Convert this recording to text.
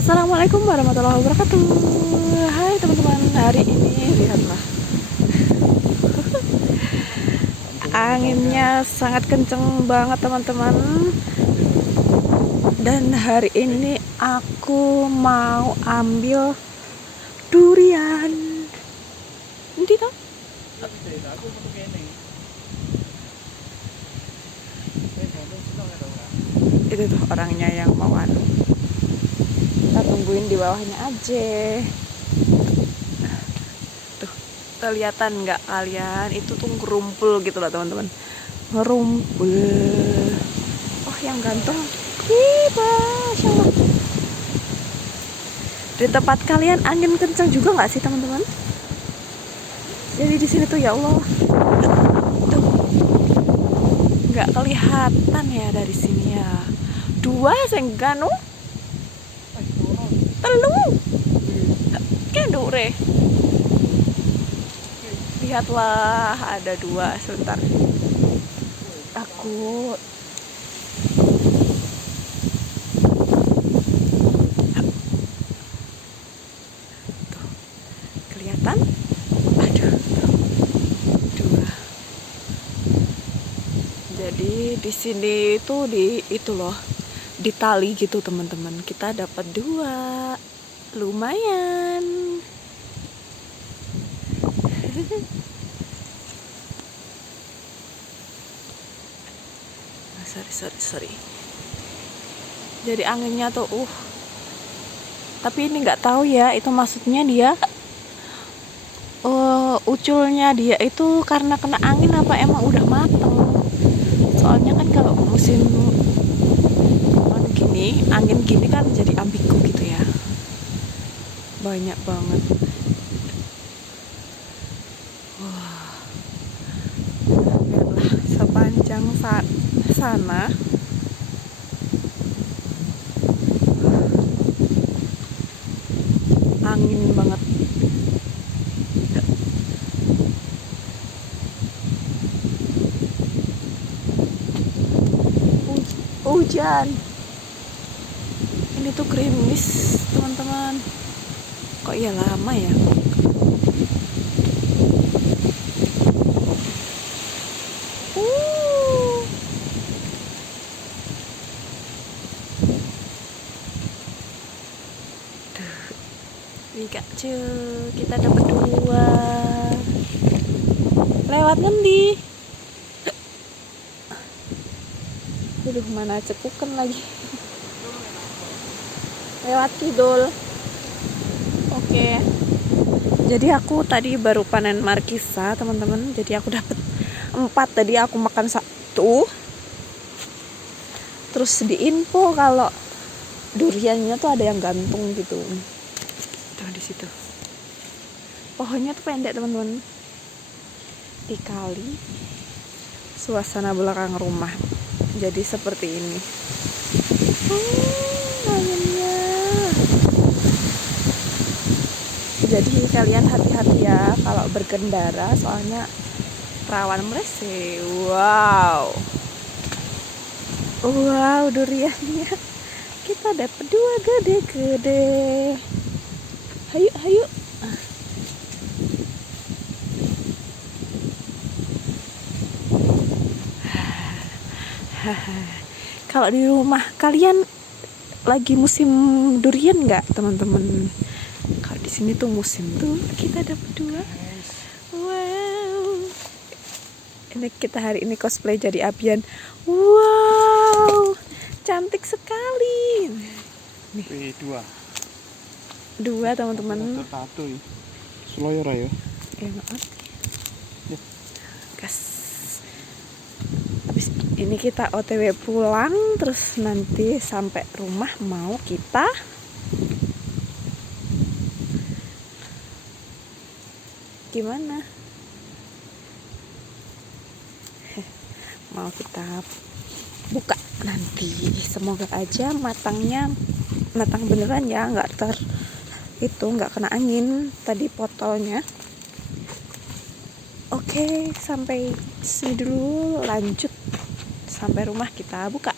Assalamualaikum warahmatullahi wabarakatuh. Hai teman-teman, hari ini lihatlah anginnya sangat kenceng banget teman-teman. Dan hari ini aku mau ambil durian. Nanti toh? Itu tuh orangnya yang mau anu. Kita tungguin di bawahnya aja. Tuh, kelihatan nggak kalian? Itu tuh ngerumpul gitu loh teman-teman. Ngerumpul. Oh, yang ganteng. Masya Allah. Di tempat kalian angin kencang juga nggak sih teman-teman? Jadi di sini tuh ya Allah, tuh nggak kelihatan ya dari sini ya. Dua sengganu, telu, kendure. Lihatlah ada dua sebentar. Takut. Kelihatan? Aduh, dua. Jadi di sini tuh itu loh, di tali gitu teman-teman. Kita dapat dua, lumayan. Sorry. Jadi anginnya tuh, tapi ini nggak tahu ya, itu maksudnya dia. Uculnya dia itu karena kena angin apa emang udah mateng? Soalnya kan kalau musim angin gini kan jadi ambigu gitu ya. Banyak banget. Wah, lihatlah sepanjang sana. Angin banget. Hujan. Ini tuh gerimis teman-teman. Kok ya lama ya? Wika kita dapat dua. Lewat ngendi? Aduh, mana cekukan lagi. Lewat kidul. Oke. Jadi aku tadi baru panen markisa teman-teman. Jadi aku dapat 4. Tadi aku makan 1. Terus diinfo kalau duriannya tuh ada yang gantung gitu. Tuh di situ. Pohonnya tuh pendek teman-teman. Di kali. Suasana belakang rumah. Jadi seperti ini. Anginnya. Jadi kalian hati-hati ya kalau berkendara, soalnya rawan meleset. Wow, duriannya. Kita dapat 2 gede-gede. Hayu. Kalau di rumah kalian lagi musim durian nggak teman-teman? Kalau di sini tuh musim tuh kita dapat 2. Wow. Ini kita hari ini cosplay jadi Abian. Wow, cantik sekali. Nih. Dua teman-teman. Satu ya. Sloyor ya. Ya maaf. Gas. Habis ini kita OTW pulang, terus nanti sampai rumah mau kita gimana? Mau kita buka nanti. Semoga aja matang beneran ya, nggak kena angin tadi potolnya. Oke, sampai sini dulu, lanjut sampai rumah kita buka.